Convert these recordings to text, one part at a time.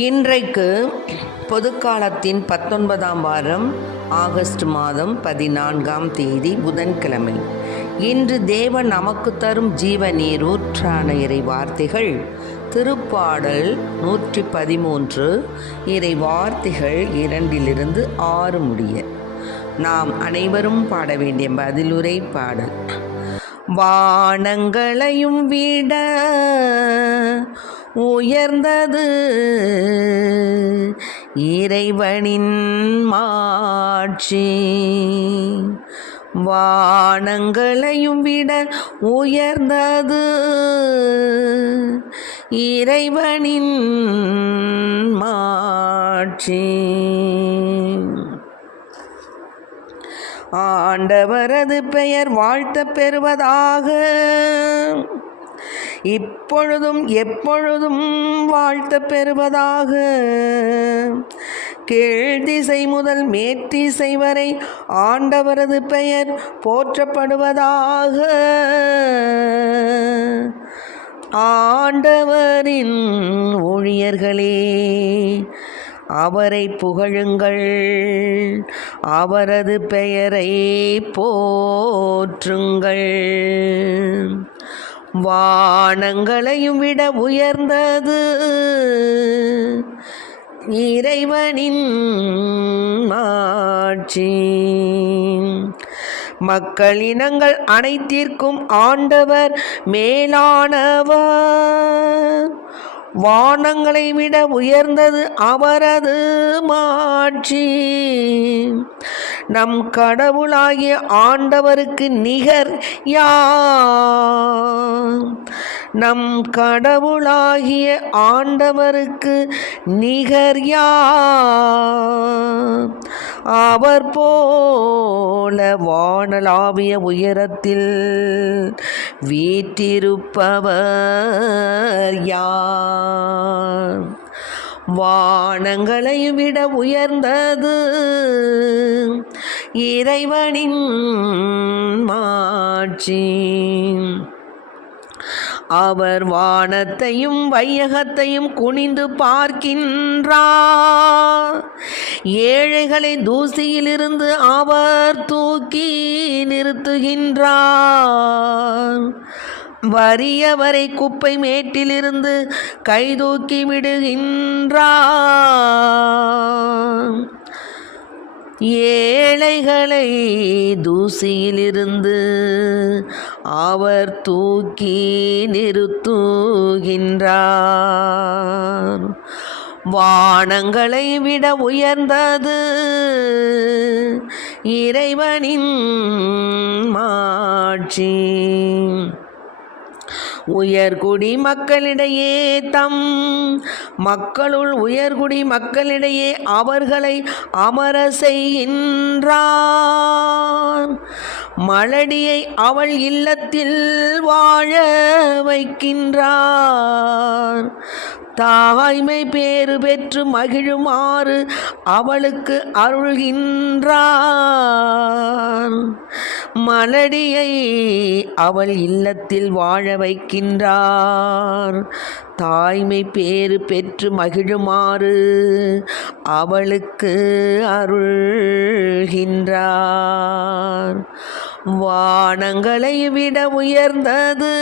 இன்றைக்கு பொதுக்காலத்தின் 19ஆம் வாரம் ஆகஸ்ட் மாதம் 14ஆம் தேதி புதன்கிழமை. இன்று தேவன் நமக்கு தரும் ஜீவ நீர் ஊற்றான இறை வார்த்தைகள் திருப்பாடல் 113 இறை வார்த்தைகள் 2-6 முடிய. நாம் அனைவரும் பாட வேண்டிய பதிலுரை பாடல். வானங்களையும் விட உயர்ந்தது இறைவனின் மாட்சி. வானங்களையும் விட உயர்ந்தது இறைவனின் மாட்சி. ஆண்டவரது பெயர் வாழ்த்த பெறுவதாக. இப்பொழுதும் எப்பொழுதும் வாழ்த்த பெறுவதாக. கீழ்திசை முதல் மேற்றிசை வரை ஆண்டவரது பெயர் போற்றப்படுவதாக. ஆண்டவரின் ஊழியர்களே, அவரை புகழுங்கள், அவரது பெயரை போற்றுங்கள். வானங்களையும் விட உயர்ந்தது இறைவனின் மாட்சி. மக்களினங்கள் அனைத்திற்கும் ஆண்டவர் மேலானவர். வானங்களை விட உயர்ந்தது அவரது மாட்சி. நம் கடவுளாகிய ஆண்டவருக்கு நிகர் யார்? நம் கடவுளாகிய ஆண்டவருக்கு நிகர் யார்? அவர் போல வானளாவிய உயரத்தில் வீற்றிருப்பவர் யார்? வானங்களை விட உயர்ந்தது இறைவனின் மாட்சி. அவர் வானத்தையும் வையகத்தையும் குனிந்து பார்க்கின்றார். ஏழைகளை தூசியிலிருந்து அவர் தூக்கி நிறுத்துகின்றார். வறியவரை குப்பை மேட்டிலிருந்து கைதூக்கி விடுகின்றார். ஏழைகளை தூசியிலிருந்து அவர் தூக்கி நிறுத்துகின்றார். வானங்களை விட உயர்ந்தது இறைவனின் மாட்சி. உயர்குடி மக்களிடையே தம் மக்களுள் உயர்குடி மக்களிடையே அவர்களை அமர செய்கின்றார். மலடியை அவள் இல்லத்தில் வாழ வைக்கின்றார். தாய்மை பேறு பெற்று மகிழுமாறு அவளுக்கு அருள்கின்றார். மலடியை அவள் இல்லத்தில் வாழ வைக்கின்றார். தாய்மை பேறு பெற்று மகிழுமாறு அவளுக்கு அருள்கின்றார். வானங்களை விட உயர்ந்தது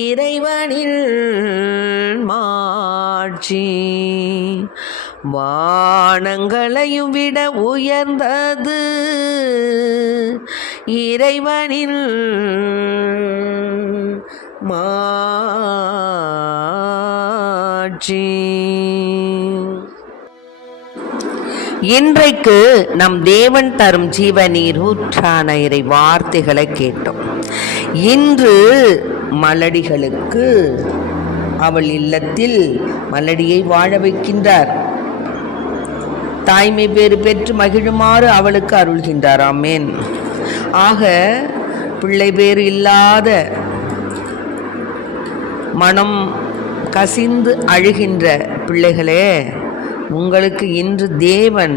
இறைவனின் மாட்சி. வானங்களையும் விட உயர்ந்தது இறைவனின் மாட்சி. இன்றைக்கு நம் தேவன் தரும் ஜீவ நீர் ஊற்றான இறை வார்த்தைகளை கேட்டோம். இன்று மலடிகளுக்கு அவள் இல்லத்தில் மலடியை வாழ வைக்கின்றார். தாய்மை பேறு பெற்று மகிழுமாறு அவளுக்கு அருள்கின்றார். ஆமென். ஆக பிள்ளை பேறு இல்லாத மனம் கசிந்து அழுகின்ற பிள்ளைகளே, உங்களுக்கு இன்று தேவன்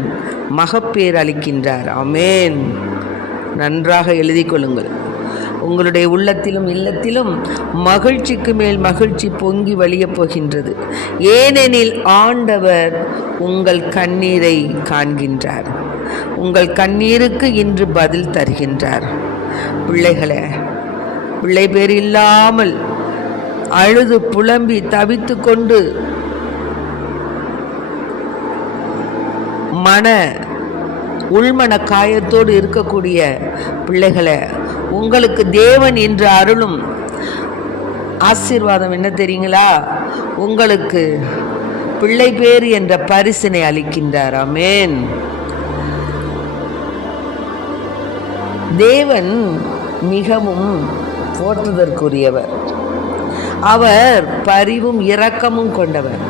மகப்பேறு அளிக்கின்றார். ஆமென். நன்றாக எழுதி கொள்ளுங்கள். உங்களுடைய உள்ளத்திலும் இல்லத்திலும் மகிழ்ச்சிக்கு மேல் மகிழ்ச்சி பொங்கி வழியப் போகின்றது. ஏனெனில் ஆண்டவர் உங்கள் கண்ணீரை காண்கின்றார். உங்கள் கண்ணீருக்கு இன்று பதில் தருகின்றார். பிள்ளைகளே, பிள்ளை பேர் இல்லாமல் அழுது புலம்பி தவித்து கொண்டு உள்மன காயத்தோடு இருக்கக்கூடிய பிள்ளைகளை உங்களுக்கு தேவன் இன்று அருளும் ஆசீர்வாதம் என்ன தெரியுங்களா? உங்களுக்கு பிள்ளை பேறு என்ற பரிசினை அளிக்கின்றார். ஆமென். தேவன் மிகவும் போற்றுதற்குரியவர். அவர் பரிவும் இரக்கமும் கொண்டவர்.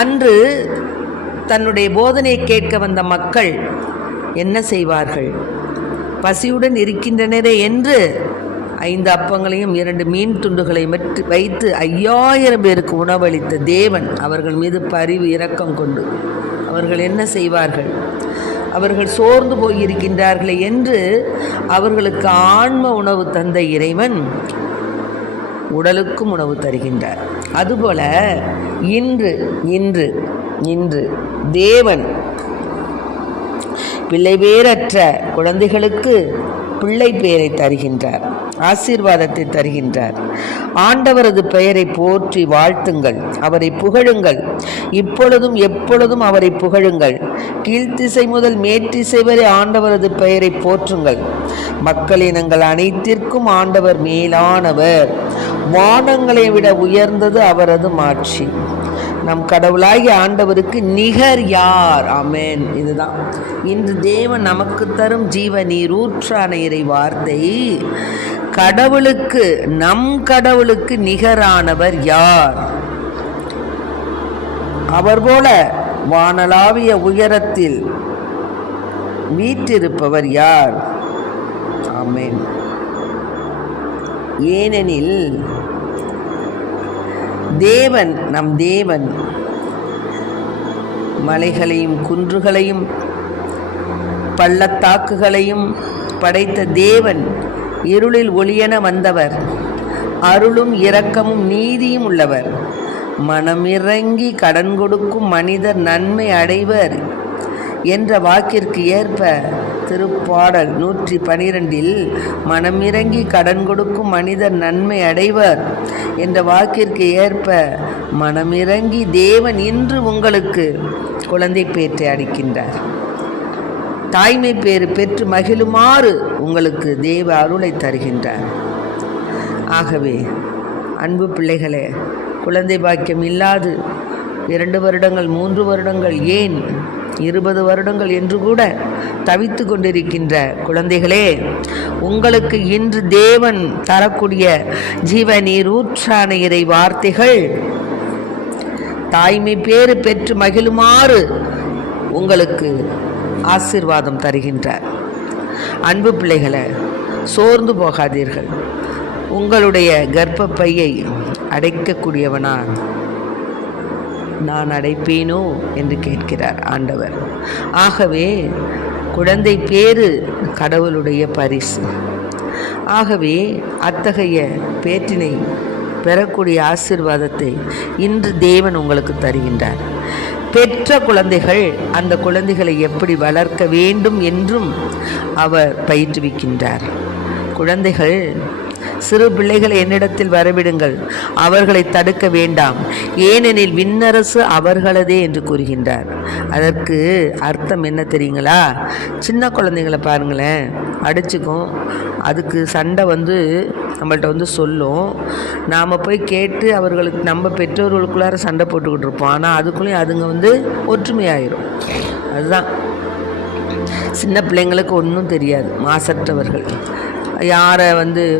அன்று தன்னுடைய போதனையை கேட்க வந்த மக்கள் என்ன செய்வார்கள்? பசியுடன் இருக்கின்றனரே என்று 5 அப்பங்களையும் 2 மீன் துண்டுகளையும் வைத்து 5000 பேருக்கு உணவளித்த தேவன் அவர்கள் மீது பரிவு இரக்கம் கொண்டு அவர்கள் என்ன செய்வார்கள்? அவர்கள் சோர்ந்து போயிருக்கின்றார்களே என்று அவர்களுக்கு ஆன்ம உணவு தந்த இறைவன் உடலுக்கும் உணவு தருகின்றார். அதுபோல இன்று இன்று இன்று தேவன் பிள்ளை பேரற்ற குழந்தைகளுக்கு பிள்ளை பெயரை தருகின்றார், ஆசீர்வாதத்தை தருகின்றார். ஆண்டவரது பெயரை போற்றி வாழ்த்துங்கள், அவரை புகழுங்கள், இப்பொழுதும் எப்பொழுதும் அவரை புகழுங்கள். கீழ்த்திசை முதல் மேற்றிசை வரை ஆண்டவரது பெயரை போற்றுங்கள். மக்களினங்கள் அனைத்திற்கும் ஆண்டவர் மேலானவர், வானங்களை விட உயர்ந்தது அவரது மாட்சி. நம் கடவுளாகிய ஆண்டவருக்கு நிகர் யார்? ஆமென். இதுதான் இன்று தேவன் நமக்கு தரும் ஜீவ நீரூற்றான இறை வார்த்தை. கடவுளுக்கு, நம் கடவுளுக்கு நிகரானவர் யார்? அவர் போல வானளாவிய உயரத்தில் வீற்றிருப்பவர் யார்? ஆமென். ஏனெனில் தேவன், நம் தேவன் மலைகளையும் குன்றுகளையும் பள்ளத்தாக்குகளையும் படைத்த தேவன், இருளில் ஒளியென வந்தவர், அருளும் இரக்கமும் நீதியும் உள்ளவர், மனமிறங்கி கடன் கொடுக்கும் மனிதர் நன்மை அடைவர் என்ற வாக்கிற்கு ஏற்ப திருப்பாடல் 112 மனமிறங்கி கடன் கொடுக்கும் மனிதர் நன்மை அடைவர் என்ற வாக்கிற்கு ஏற்ப மனமிறங்கி தேவன் இன்று உங்களுக்கு குழந்தை பேற்றை அளிக்கின்றார். தாய்மை பேறு பெற்று மகிழுமாறு உங்களுக்கு தேவ அருளை தருகின்றார். ஆகவே அன்பு பிள்ளைகளே, குழந்தை பாக்கியம் இல்லாது 2 வருடங்கள் 3 வருடங்கள் ஏன் 20 வருடங்கள் என்று கூட தவித்து கொண்டிருக்கின்ற குழந்தைகளே, உங்களுக்கு இன்று தேவன் தரக்கூடிய ஜீவ நீரூற்றான இறை வார்த்தைகள் தாய்மை பேறு பெற்று மகிழுமாறு உங்களுக்கு ஆசீர்வாதம் தருகின்றார். அன்பு பிள்ளைகளே, சோர்ந்து போகாதீர்கள். உங்களுடைய கர்ப்பப்பையை அடைக்கக்கூடியவனா நான் அடைப்பேனோ என்று கேட்கிறார் ஆண்டவர். ஆகவே குழந்தை பேறு கடவுளுடைய பரிசு. ஆகவே அத்தகைய பேற்றினை பெறக்கூடிய ஆசீர்வாதத்தை இன்று தேவன் உங்களுக்கு தருகின்றார். பெற்ற குழந்தைகள் அந்த குழந்தைகளை எப்படி வளர்க்க வேண்டும் என்றும் அவர் பயிற்றுவிக்கின்றார். குழந்தைகள், சிறு பிள்ளைகளை என்னிடத்தில் வரவிடுங்கள், அவர்களை தடுக்க வேண்டாம், ஏனெனில் விண்ணரசு அவர்களதே என்று கூறுகின்றார். அதற்கு அர்த்தம் என்ன தெரியுங்களா? சின்ன குழந்தைங்களை பாருங்களேன், அடிச்சுக்கும், அதுக்கு சண்டை நம்மள்கிட்ட சொல்லும். நாம் போய் கேட்டு அவர்களுக்கு, நம்ம பெற்றோர்களுக்குள்ளார சண்டை போட்டுக்கிட்டு இருப்போம். ஆனால் அதுக்குள்ளேயும் அதுங்க ஒற்றுமையாயிரும். அதுதான் சின்ன பிள்ளைங்களுக்கு ஒன்றும் தெரியாது. மாசற்றவர்கள் யாரை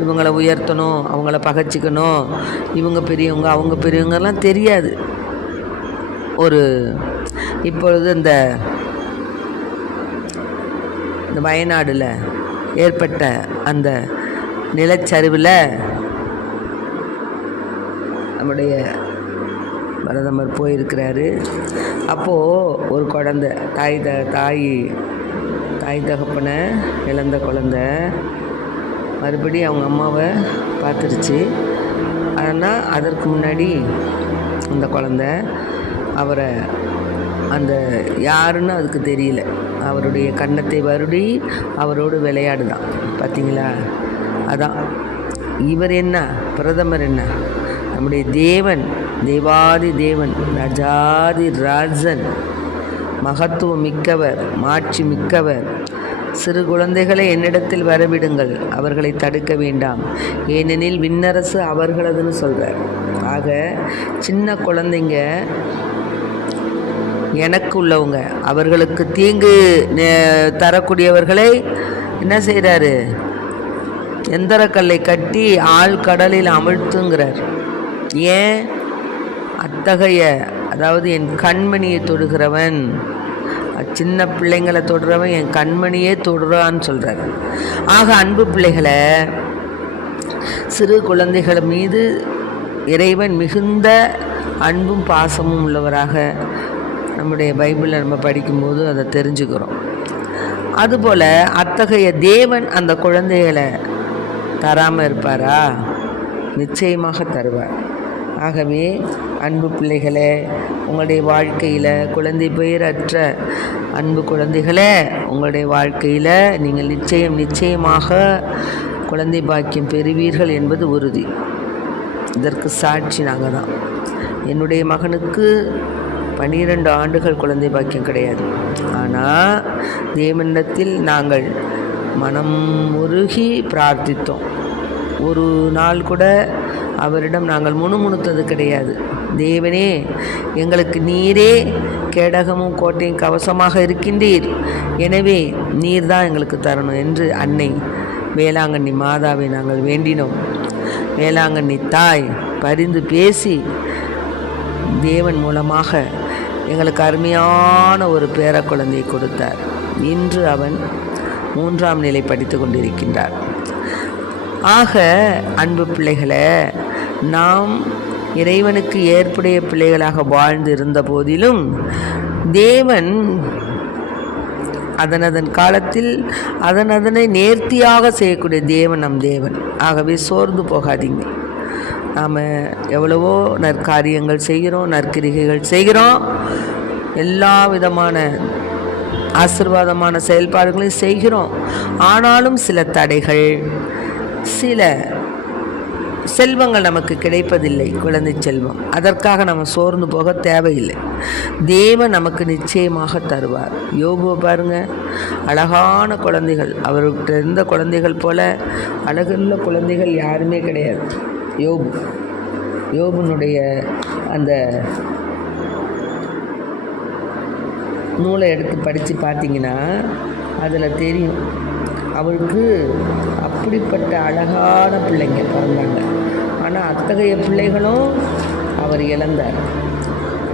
இவங்களை உயர்த்தணும், அவங்கள பகைச்சிக்கணும், இவங்க பெரியவங்க அவங்க பெரியவங்கலாம் தெரியாது. இப்பொழுது இந்த வயநாடில் ஏற்பட்ட அந்த நிலச்சரிவில் நம்முடைய பிரதமர் போயிருக்கிறாரு. அப்போது ஒரு குழந்தை தாய் தாய் தகப்பனை இழந்த குழந்தை மறுபடியும் அவங்க அம்மாவை பார்த்துருச்சு. ஆனால் அதற்கு முன்னாடி அந்த குழந்தை அவரை அந்த யாருன்னு அதுக்கு தெரியல. அவருடைய கன்னத்தை வருடி அவரோடு விளையாடுதான். பார்த்தீங்களா? அதான் இவர் என்ன, பிரதமர் என்ன, நம்முடைய தேவன், தேவாதி தேவன், ராஜாதி ராஜன், மகத்துவம் மிக்கவர், மாட்சி மிக்கவர். சிறு குழந்தைகளை என்னிடத்தில் வரவிடுங்கள், அவர்களை தடுக்க வேண்டாம், ஏனெனில் விண்ணரசு அவர்களதுன்னு சொல்கிறார். ஆக சின்ன குழந்தைங்க எனக்கு உள்ளவங்க, அவர்களுக்கு தீங்கு தரக்கூடியவர்களை என்ன செய்கிறாரு? எந்திரக்கல்லை கட்டி ஆழ்கடலில் அமிழ்த்துங்கிறார். ஏன்? அத்தகைய, அதாவது என் கண்மணியை தொடுகிறவன், சின்ன பிள்ளைங்களை தொடுறவன் என் கண்மணியே தொடுறான்னு சொல்கிறார். ஆக அன்பு பிள்ளைகளை, சிறு குழந்தைகள் மீது இறைவன் மிகுந்த அன்பும் பாசமும் உள்ளவராக நம்முடைய பைபிளில் நம்ம படிக்கும்போது அதை தெரிஞ்சுக்கிறோம். அதுபோல் அத்தகைய தேவன் அந்த குழந்தைகளை தராமல் இருப்பாரா? நிச்சயமாக தருவார். ஆகவே அன்பு பிள்ளைகளே, உங்களுடைய வாழ்க்கையில் குழந்தை பெயரற்ற அன்பு குழந்தைகளே, உங்களுடைய வாழ்க்கையில் நீங்கள் நிச்சயமாக குழந்தை பாக்கியம் பெறுவீர்கள் என்பது உறுதி. இதற்கு சாட்சி நாங்கள் தான். என்னுடைய மகனுக்கு 12 ஆண்டுகள் குழந்தை பாக்கியம் கிடையாது. ஆனால் தேவனிடத்தில் நாங்கள் மனம் உருகி பிரார்த்தித்தோம். ஒரு நாள் கூட அவரிடம் நாங்கள் முணுமுணுத்தது கிடையாது. தேவனே, எங்களுக்கு நீரே கேடகமும் கோட்டையும் கவசமாக இருக்கின்றீர், எனவே நீர் தான் எங்களுக்கு தரணும் என்று அன்னை வேளாங்கண்ணி மாதாவை நாங்கள் வேண்டினோம். வேளாங்கண்ணி தாய் பரிந்து பேசி தேவன் மூலமாக எங்களுக்கு அருமையான ஒரு பேர குழந்தையை கொடுத்தார். இன்று அவன் 3ஆம் நிலை படித்து கொண்டிருக்கின்றார். ஆக அன்பு பிள்ளைகளை, நாம் இறைவனுக்கு ஏற்புடைய பிள்ளைகளாக வாழ்ந்து இருந்த போதிலும் தேவன் அதனதன் காலத்தில் அதனை நேர்த்தியாக செய்யக்கூடிய தேவன் நம் தேவன். ஆகவே சோர்ந்து போகாதீங்க. நாம் எவ்வளவோ நற்காரியங்கள் செய்கிறோம், நற்கிரிகைகள் செய்கிறோம், எல்லா விதமான ஆசீர்வாதமான செயல்பாடுகளையும் செய்கிறோம். ஆனாலும் சில தடைகள், சில செல்வங்கள் நமக்கு கிடைப்பதில்லை, குழந்தை செல்வம். அதற்காக நம்ம சோர்ந்து போக தேவையில்லை. தேவன் நமக்கு நிச்சயமாக தருவார். யோபுவை பாருங்கள், அழகான குழந்தைகள், அவர்கிட்ட இருந்த குழந்தைகள் போல அழகுள்ள குழந்தைகள் யாருமே கிடையாது. யோபுனுடைய அந்த நூலை எடுத்து படித்து பார்த்தீங்கன்னா அதில் தெரியும், அவருக்கு அப்படிப்பட்ட அழகான பிள்ளைங்க பிறந்தாங்க. ஆனால் அத்தகைய பிள்ளைகளும் அவர் இழந்தார்.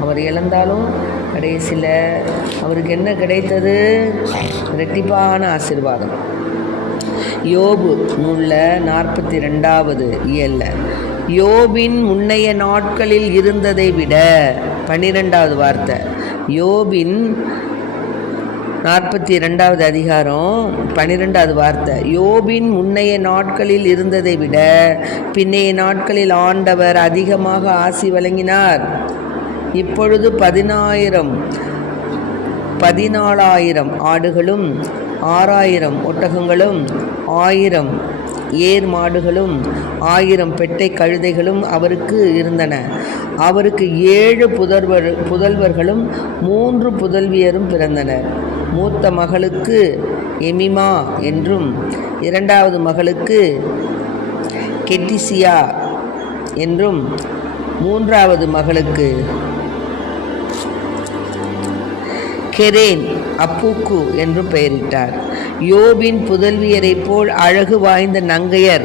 அவர் இழந்தாலும் கடைசியில் அவருக்கு என்ன கிடைத்தது? இரட்டிப்பான ஆசீர்வாதம். யோபு நூலில் 42வது இயலில் யோபின் முன்னைய நாட்களில் இருந்ததை விட 12வது வார்த்தை, யோபின் 42வது அதிகாரம் 12வது வார்த்தை, யோபின் முன்னைய நாட்களில் இருந்ததை விட பின்னைய நாட்களில் ஆண்டவர் அதிகமாக ஆசி வழங்கினார். இப்பொழுது 14,000 ஆடுகளும் 6,000 ஒட்டகங்களும் 1000 ஏர் மாடுகளும் 1000 பெட்டை கழுதைகளும் அவருக்கு இருந்தன. அவருக்கு 7 புதல்வர்களும் 3 புதல்வியரும் பிறந்தனர். மூத்த மகளுக்கு எமிமா என்றும் 2வது மகளுக்கு கெட்டிசியா என்றும் 3வது மகளுக்கு கெரேன் அப்பூக்கு என்று பெயரிட்டார். யோபின் புதல்வியரை போல் அழகு வாய்ந்த நங்கையர்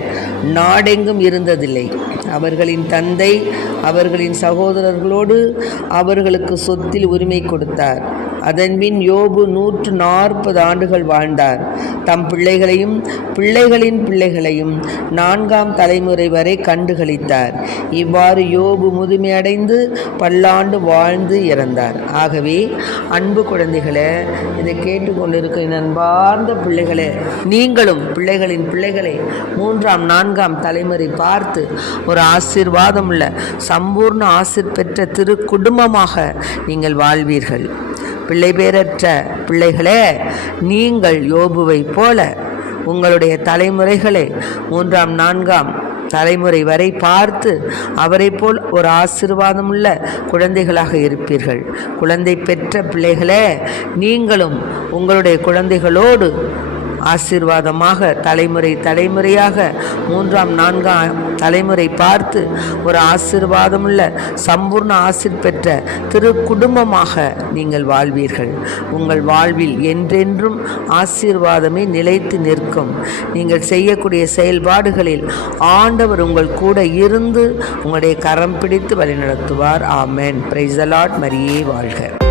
நாடெங்கும் இருந்ததில்லை. அவர்களின் தந்தை அவர்களின் சகோதரர்களோடு அவர்களுக்கு சொத்தில் உரிமை கொடுத்தார். அதன்பின் யோபு 140 ஆண்டுகள் வாழ்ந்தார். தம் பிள்ளைகளையும் பிள்ளைகளின் பிள்ளைகளையும் 4ஆம் தலைமுறை வரை கண்டுகளித்தார். இவ்வாறு யோபு முதுமையடைந்து பல்லாண்டு வாழ்ந்து இறந்தார். ஆகவே அன்பு குழந்தைகளே, இதை கேட்டுக்கொண்டிருக்கிற அன்பார்ந்த பிள்ளைகளே, நீங்களும் பிள்ளைகளின் பிள்ளைகளை 3ஆம் 4ஆம் தலைமுறை பார்த்து ஒரு ஆசீர்வாதம் உள்ள சம்பூர்ண ஆசீர் பெற்ற திரு குடும்பமாக நீங்கள் வாழ்வீர்கள். பிள்ளை பேரற்ற பிள்ளைகளே, நீங்கள் யோபுவை போல உங்களுடைய தலைமுறைகளை 3ஆம் 4ஆம் தலைமுறை வரை பார்த்து அவரை போல் ஒரு ஆசீர்வாதமுள்ள குழந்தைகளாக இருப்பீர்கள். குழந்தை பெற்ற பிள்ளைகளே, நீங்களும் உங்களுடைய குழந்தைகளோடு ஆசீர்வாதமாக தலைமுறையாக 3ஆம் 4ஆம் தலைமுறை பார்த்து ஒரு ஆசீர்வாதமுள்ள சம்பூர்ண ஆசீர் பெற்ற திரு குடும்பமாக நீங்கள் வாழ்வீர்கள். உங்கள் வாழ்வில் என்றென்றும் ஆசீர்வாதமே நிலைத்து நிற்கும். நீங்கள் செய்யக்கூடிய செயல்பாடுகளில் ஆண்டவர் உங்கள் கூட இருந்து உங்களுடைய கரம் பிடித்து வழிநடத்துவார். ஆமென். Praise the lord. மரியே வாழ்க.